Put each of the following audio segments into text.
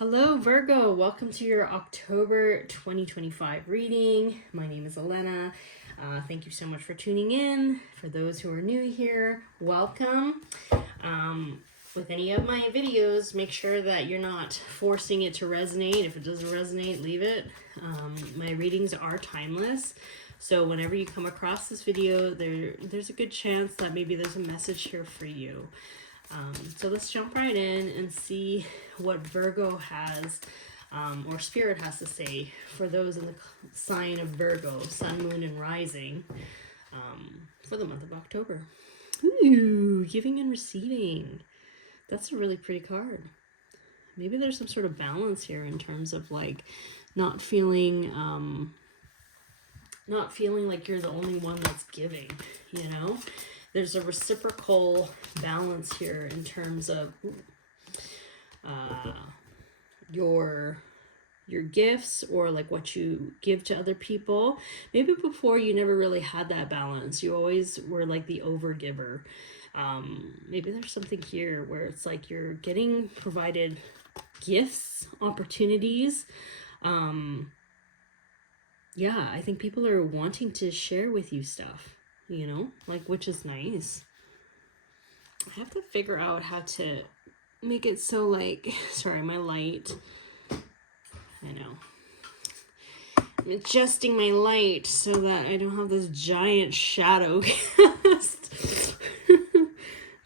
Hello Virgo, welcome to your October 2025 reading. My name is Ellena. Thank you so much for tuning in. For those who are new here, welcome. With any of my videos, make sure that you're not forcing it to resonate. If it doesn't resonate, leave it. My readings are timeless. So whenever you come across this video, there's a good chance that maybe there's a message here for you. So let's jump right in and see what Virgo has, or Spirit has to say for those in the sign of Virgo, Sun, Moon, and Rising, for the month of October. Ooh, giving and receiving. That's a really pretty card. Maybe there's some sort of balance here in terms of like not feeling like you're the only one that's giving, you know? There's a reciprocal balance here in terms of your gifts or like what you give to other people. Maybe before you never really had that balance. You always were like the overgiver. Maybe there's something here where it's like you're getting provided gifts, opportunities. Yeah, I think people are wanting to share with you stuff. You know, like, which is nice. I have to figure out how to make it so like, sorry, my light. I know. I'm adjusting my light so that I don't have this giant shadow cast.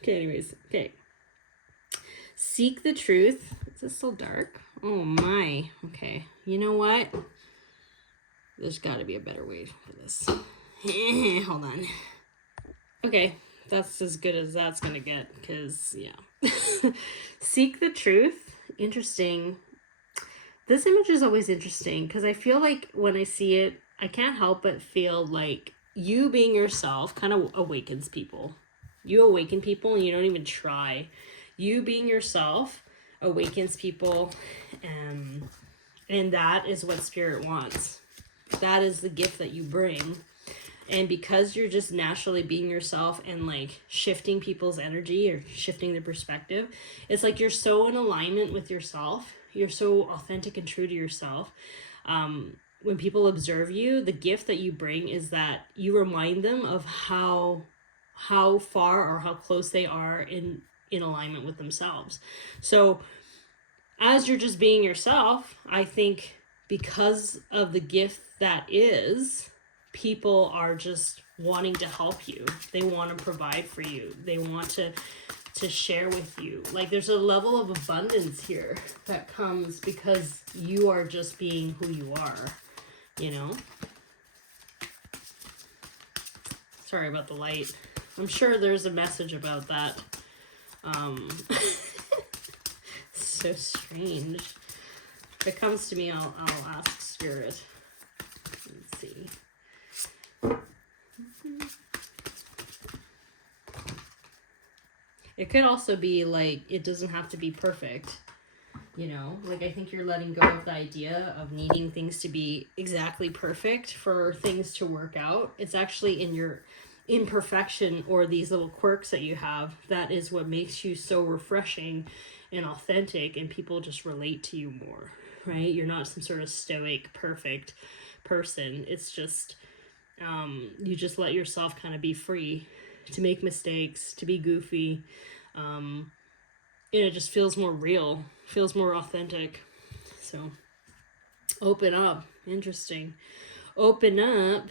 Okay, anyways. Okay. Seek the truth. Is this so dark? Oh my. Okay. You know what? There's got to be a better way for this. Hold on. Okay, that's as good as that's gonna get, because yeah. Seek the truth. Interesting. This image is always interesting because I feel like when I see it, I can't help but feel like you being yourself kind of awakens people. You awaken people and you don't even try. You being yourself awakens people, and that is what Spirit wants. That is the gift that you bring. And because you're just naturally being yourself and like shifting people's energy or shifting their perspective, it's like you're so in alignment with yourself. You're so authentic and true to yourself. When people observe you, the gift that you bring is that you remind them of how far or how close they are in alignment with themselves. So as you're just being yourself, I think because of the gift that is, people are just wanting to help you. They want to provide for you. They want to share with you. Like there's a level of abundance here that comes because you are just being who you are, you know? Sorry about the light. I'm sure there's a message about that. So strange. If it comes to me, I'll ask Spirit. Let's see. It could also be like, it doesn't have to be perfect, you know? Like, I think you're letting go of the idea of needing things to be exactly perfect for things to work out. It's actually in your imperfection or these little quirks that you have that is what makes you so refreshing and authentic, and people just relate to you more, right? You're not some sort of stoic, perfect person. It's just, you just let yourself kind of be free to make mistakes, to be goofy. It just feels more real, feels more authentic. So open up. Interesting. Open up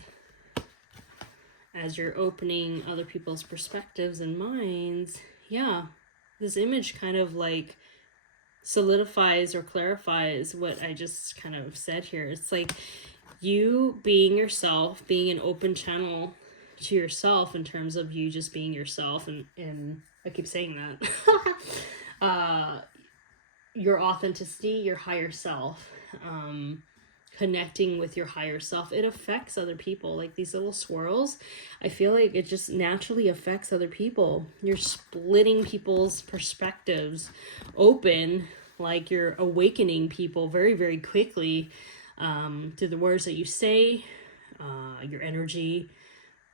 as you're opening other people's perspectives and minds. Yeah, this image kind of like solidifies or clarifies what I just kind of said here. It's like you being yourself, being an open channel to yourself in terms of you just being yourself, and I keep saying that. Your authenticity, your higher self, connecting with your higher self, it affects other people. Like these little swirls, I feel like it just naturally affects other people. You're splitting people's perspectives open, like you're awakening people very, very quickly, through the words that you say, your energy,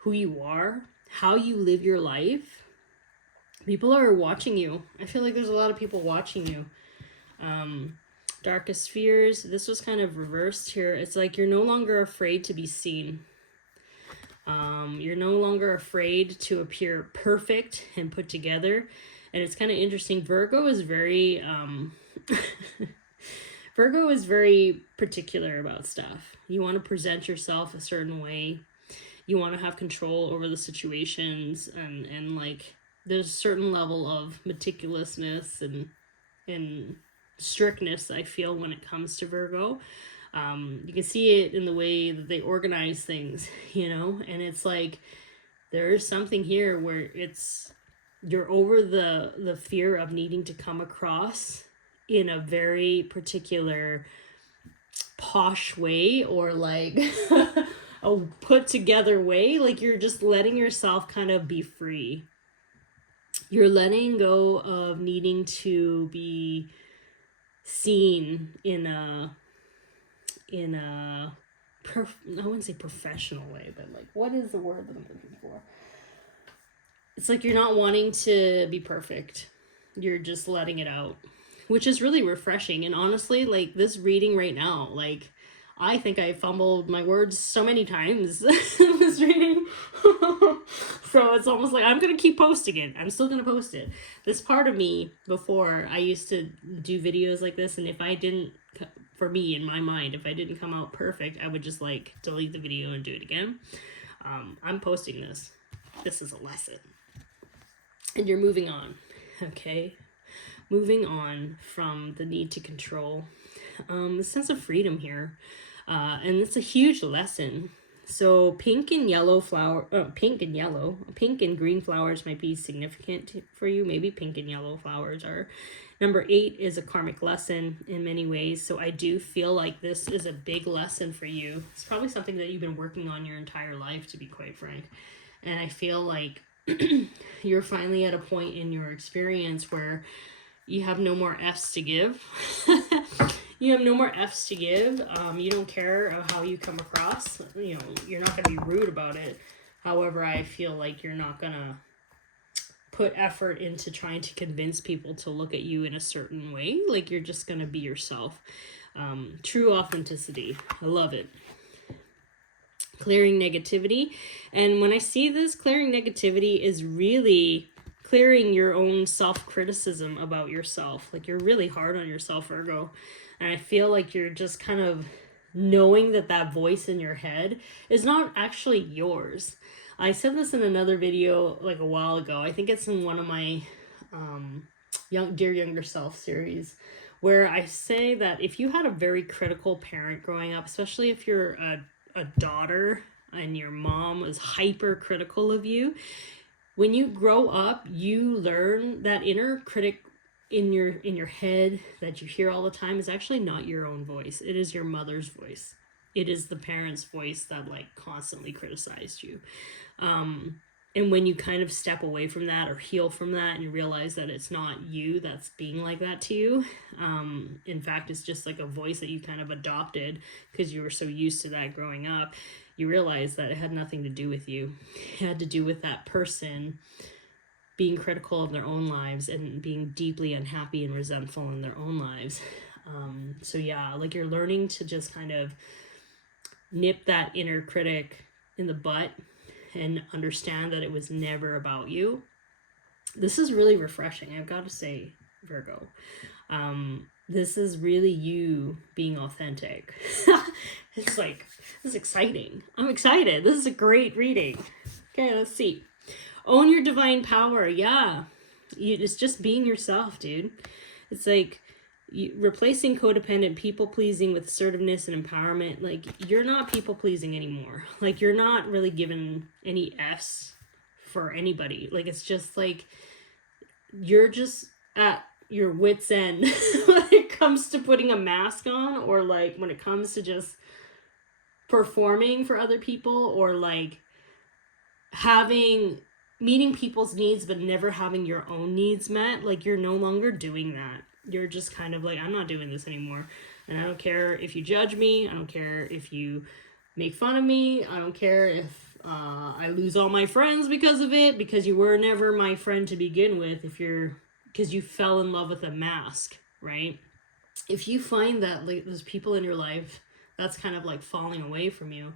who you are, how you live your life. People are watching you. I feel like there's a lot of people watching you. Darkest fears. This was kind of reversed here. It's like you're no longer afraid to be seen. You're no longer afraid to appear perfect and put together. And it's kind of interesting. Virgo is very Virgo is very particular about stuff. You want to present yourself a certain way. You want to have control over the situations, and like there's a certain level of meticulousness and strictness, I feel, when it comes to Virgo. You can see it in the way that they organize things, you know, and it's like there is something here where you're over the fear of needing to come across in a very particular posh way, or like a put together way. Like you're just letting yourself kind of be free. You're letting go of needing to be seen in a I wouldn't say professional way, but like, what is the word that I'm looking for? It's like you're not wanting to be perfect. You're just letting it out, which is really refreshing. And honestly, like this reading right now, like I think I fumbled my words so many times in this reading. So it's almost like I'm going to keep posting it. I'm still going to post it. This part of me, before, I used to do videos like this, and if I didn't, for me, in my mind, if I didn't come out perfect, I would just like delete the video and do it again. I'm posting this. This is a lesson. And you're moving on, okay? Moving on from the need to control. The sense of freedom here. And it's a huge lesson. So pink and green flowers might be significant for you. Maybe pink and yellow flowers are. Number 8 is a karmic lesson in many ways. So I do feel like this is a big lesson for you. It's probably something that you've been working on your entire life, to be quite frank. And I feel like you're finally at a point in your experience where you have no more F's to give. You have no more F's to give. You don't care how you come across. You know, you're not going to be rude about it. However, I feel like you're not going to put effort into trying to convince people to look at you in a certain way. Like, you're just going to be yourself. True authenticity. I love it. Clearing negativity. And when I see this, clearing negativity is really clearing your own self-criticism about yourself. Like, you're really hard on yourself, Virgo. And I feel like you're just kind of knowing that that voice in your head is not actually yours. I said this in another video like a while ago. I think it's in one of my Dear Younger Self series, where I say that if you had a very critical parent growing up, especially if you're a daughter and your mom was hyper critical of you, when you grow up, you learn that inner critic in your head that you hear all the time is actually not your own voice. It is your mother's voice. It is the parent's voice that like constantly criticized you. And when you kind of step away from that or heal from that, and you realize that it's not you that's being like that to you, in fact, it's just like a voice that you kind of adopted because you were so used to that growing up, you realize that it had nothing to do with you. It had to do with that person being critical of their own lives and being deeply unhappy and resentful in their own lives. So yeah, like you're learning to just kind of nip that inner critic in the butt and understand that it was never about you. This is really refreshing, I've got to say, Virgo. This is really you being authentic. It's like, this is exciting. I'm excited. This is a great reading. Okay, let's see. Own your divine power. Yeah. It's just being yourself, dude. It's like replacing codependent people-pleasing with assertiveness and empowerment. Like, you're not people-pleasing anymore. Like, you're not really given any F's for anybody. Like, it's just like, you're just at your wit's end when it comes to putting a mask on, or like when it comes to just performing for other people, or like meeting people's needs but never having your own needs met. Like, you're no longer doing that. You're just kind of like, I'm not doing this anymore. And I don't care if you judge me. I don't care if you make fun of me. I don't care if I lose all my friends because of it, because you were never my friend to begin with, because you fell in love with a mask, right? if you find that like there's people in your life that's kind of like falling away from you,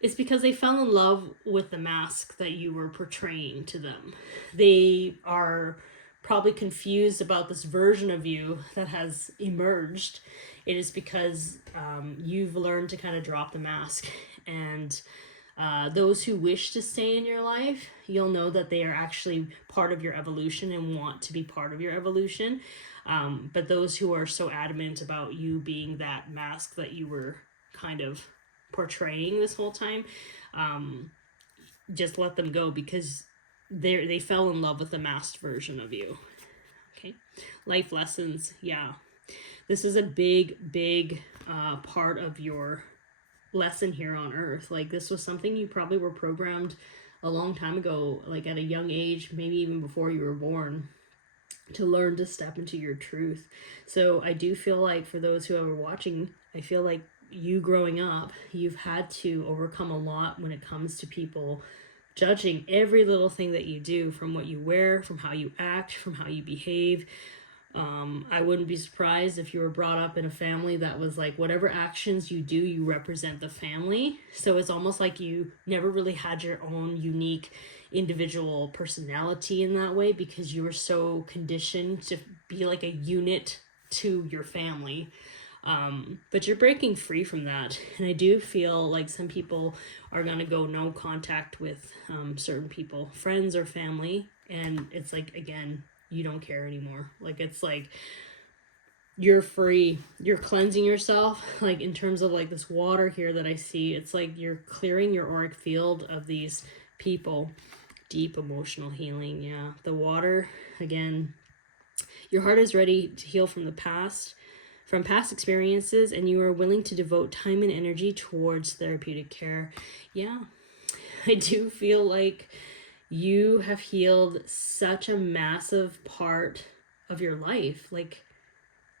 it's because they fell in love with the mask that you were portraying to them. They are probably confused about this version of you that has emerged. It is because you've learned to kind of drop the mask. And those who wish to stay in your life, you'll know that they are actually part of your evolution and want to be part of your evolution. But those who are so adamant about you being that mask that you were kind of portraying this whole time, just let them go, because they fell in love with the masked version of you. Okay, life lessons. Yeah, this is a big part of your lesson here on earth. Like, this was something you probably were programmed a long time ago, like at a young age, maybe even before you were born, to learn to step into your truth. So I do feel like for those who are watching, I feel like you growing up, you've had to overcome a lot when it comes to people judging every little thing that you do, from what you wear, from how you act, from how you behave. I wouldn't be surprised if you were brought up in a family that was like, whatever actions you do, you represent the family. So it's almost like you never really had your own unique individual personality in that way, because you were so conditioned to be like a unit to your family. But you're breaking free from that. And I do feel like some people are going to go no contact with certain people, friends or family. And it's like, again, you don't care anymore. Like, it's like you're free. You're cleansing yourself. Like, in terms of like this water here that I see, it's like you're clearing your auric field of these people. Deep emotional healing. Yeah. The water, again, your heart is ready to heal from the past, from past experiences, and you are willing to devote time and energy towards therapeutic care. Yeah, I do feel like you have healed such a massive part of your life. Like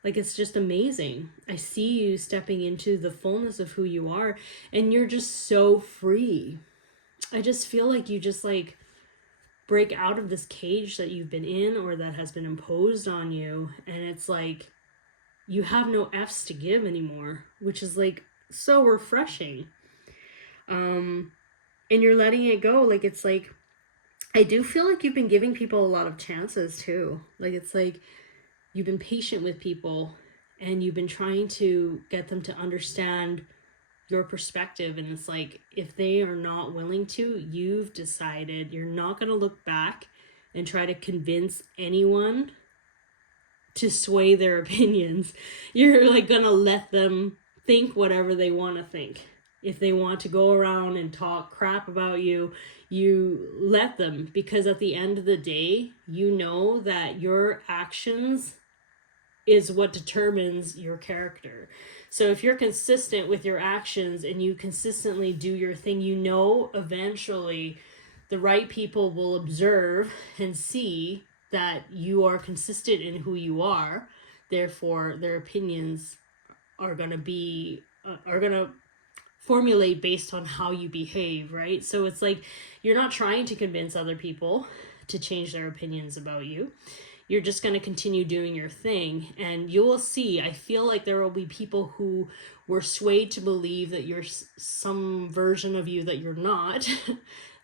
it's just amazing. I see you stepping into the fullness of who you are, and you're just so free. I just feel like you just like break out of this cage that you've been in, or that has been imposed on you, and it's like you have no F's to give anymore, which is like so refreshing. And you're letting it go. Like, it's like, I do feel like you've been giving people a lot of chances too. Like, it's like you've been patient with people, and you've been trying to get them to understand your perspective. And it's like, if they are not willing to, you've decided you're not going to look back and try to convince anyone to sway their opinions. You're like gonna let them think whatever they want to think. If they want to go around and talk crap about you, you let them, because at the end of the day, you know that your actions is what determines your character. So if you're consistent with your actions and you consistently do your thing, you know eventually the right people will observe and see that you are consistent in who you are. Therefore, their opinions are going to formulate based on how you behave, right? So it's like you're not trying to convince other people to change their opinions about you. You're just going to continue doing your thing, and you will see. I feel like there will be people who were swayed to believe that you're some version of you that you're not.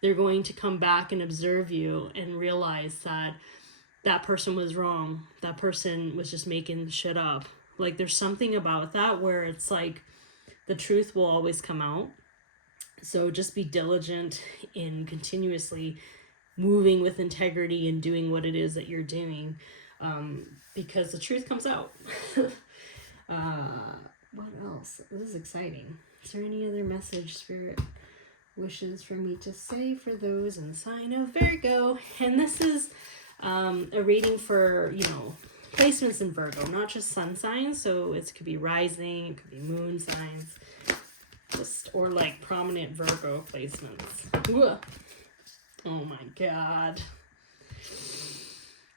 They're going to come back and observe you and realize that that person was wrong. That person was just making shit up. Like, there's something about that where it's like the truth will always come out. So just be diligent in continuously moving with integrity and doing what it is that you're doing, because the truth comes out. What else? This is exciting. Is there any other message Spirit wishes for me to say for those in the sign of Virgo? And this is a reading for, placements in Virgo, not just sun signs. So it could be rising, it could be moon signs, or like prominent Virgo placements. Ugh. Oh my God.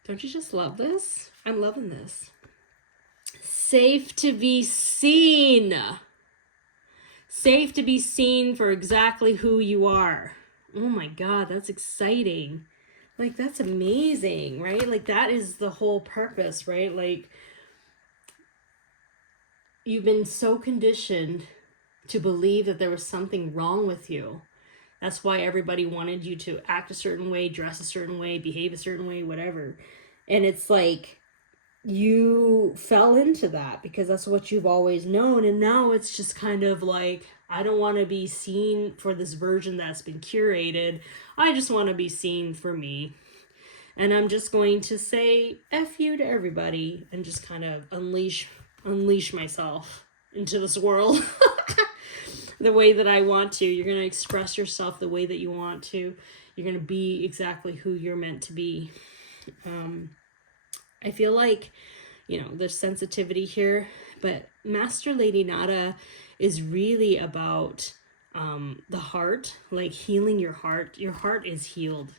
Don't you just love this? I'm loving this. Safe to be seen. Safe to be seen for exactly who you are. Oh my God, that's exciting. Like, that's amazing, right? Like, that is the whole purpose, right? Like, you've been so conditioned to believe that there was something wrong with you. That's why everybody wanted you to act a certain way, dress a certain way, behave a certain way, whatever. And it's like you fell into that because that's what you've always known. And now it's just kind of like, I don't want to be seen for this version that's been curated. I just want to be seen for me. And I'm just going to say F you to everybody and just kind of unleash myself into this world the way that I want to. You're going to express yourself the way that you want to. You're going to be exactly who you're meant to be. I feel like, you know, there's sensitivity here, but Master Lady Nada is really about the heart, like healing your heart. Your heart is healed.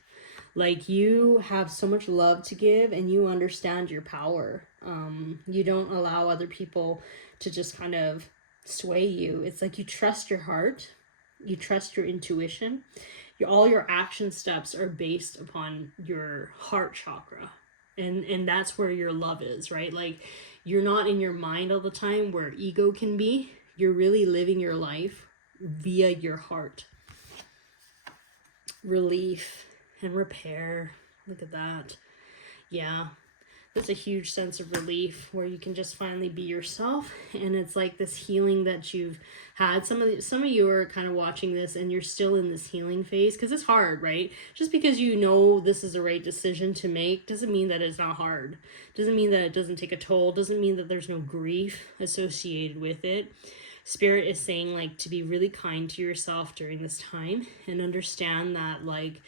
Like you have so much love to give and you understand your power. You don't allow other people to just kind of sway you. It's like you trust your heart. You trust your intuition. All your action steps are based upon your heart chakra. And that's where your love is, right? Like you're not in your mind all the time where ego can be. You're really living your life via your heart. Relief and repair. Look at that. Yeah. There's a huge sense of relief where you can just finally be yourself. And it's like this healing that you've had. Some of you are kind of watching this and you're still in this healing phase because it's hard, right? Just because you know this is the right decision to make doesn't mean that it's not hard. Doesn't mean that it doesn't take a toll. Doesn't mean that there's no grief associated with it. Spirit is saying like to be really kind to yourself during this time and understand that like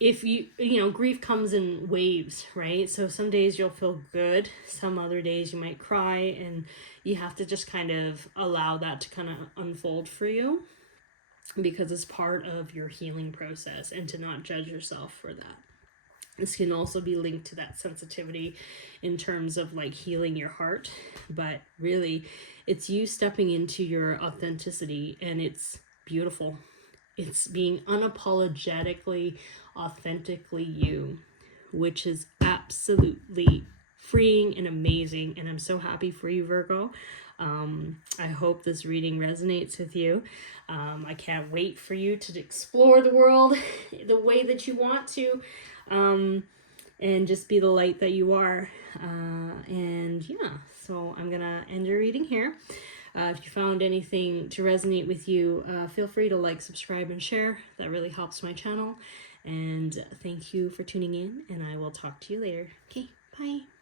if you know, grief comes in waves, right? So some days you'll feel good. Some other days you might cry and you have to just kind of allow that to kind of unfold for you because it's part of your healing process and to not judge yourself for that. This can also be linked to that sensitivity in terms of like healing your heart, but really it's you stepping into your authenticity and it's beautiful. It's being unapologetically, authentically you, which is absolutely freeing and amazing. And I'm so happy for you, Virgo. I hope this reading resonates with you. I can't wait for you to explore the world the way that you want to, and just be the light that you are. And yeah, so I'm going to end your reading here. If you found anything to resonate with you, feel free to like, subscribe, and share. That really helps my channel. And thank you for tuning in, and I will talk to you later. Okay, bye.